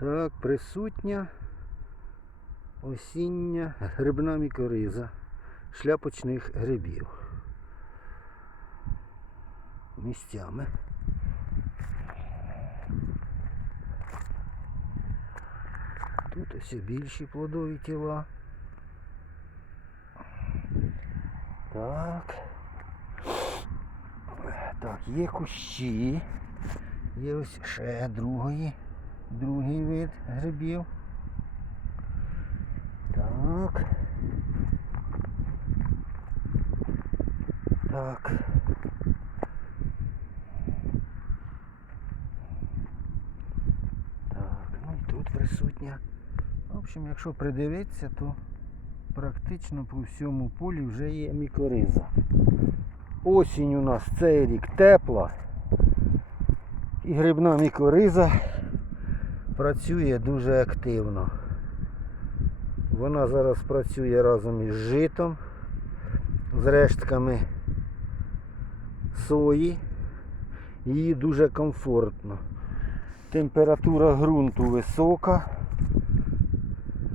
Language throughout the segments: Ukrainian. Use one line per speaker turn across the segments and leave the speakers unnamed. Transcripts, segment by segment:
Так, присутня осіння грибна мікориза шляпочних грибів. Місцями. Тут і більші плодові тіла. Так. Так, є кущі. Є ось ще другої, другий вид грибів. Так. Так. Так, ну і тут присутня. В общем, якщо придивитися, то практично по всьому полі вже є мікориза. Осінь у нас цей рік тепла. І грибна мікориза працює дуже активно. Вона зараз працює разом із житом, з рештками сої. Їй дуже комфортно. Температура ґрунту висока.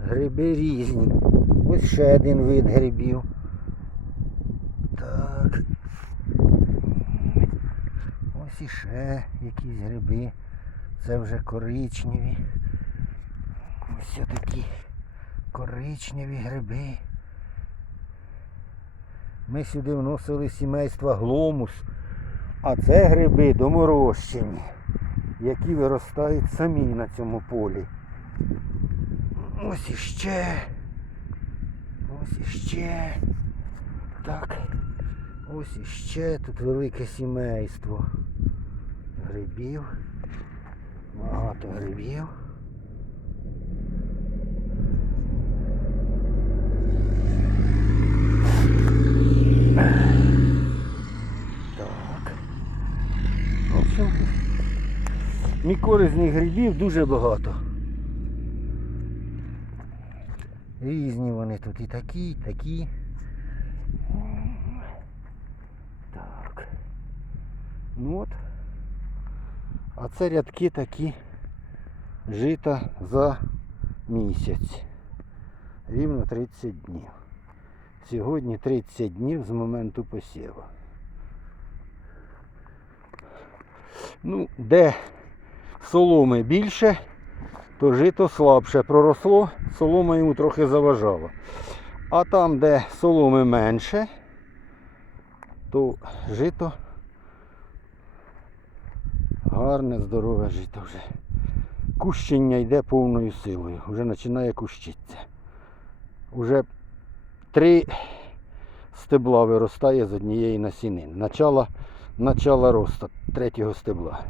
Гриби різні. Ось ще один вид грибів. Так. Ось іще якісь гриби. Це вже коричневі. Ось такі коричневі гриби. Ми сюди вносили сімейства гломус, а це гриби доморощені, які виростають самі на цьому полі. Ось іще. Ось іще. Так. Ось іще тут велике сімейство грибів. Багато грибів. Так. В общем, мікоризних грибів дуже багато. Різні вони тут і такі, і такі. Так. Ну от. А це рядки такі жита за місяць. Рівно 30 днів. Сьогодні 30 днів з моменту посіву. Ну, де соломи більше, то жито слабше проросло, солома йому трохи заважала. А там, де соломи менше, то жито гарне, здорове жито вже. Кущення йде повною силою, вже починає кущитися. Уже три стебла виростає з однієї насінини. Начало, начало росту третього стебла.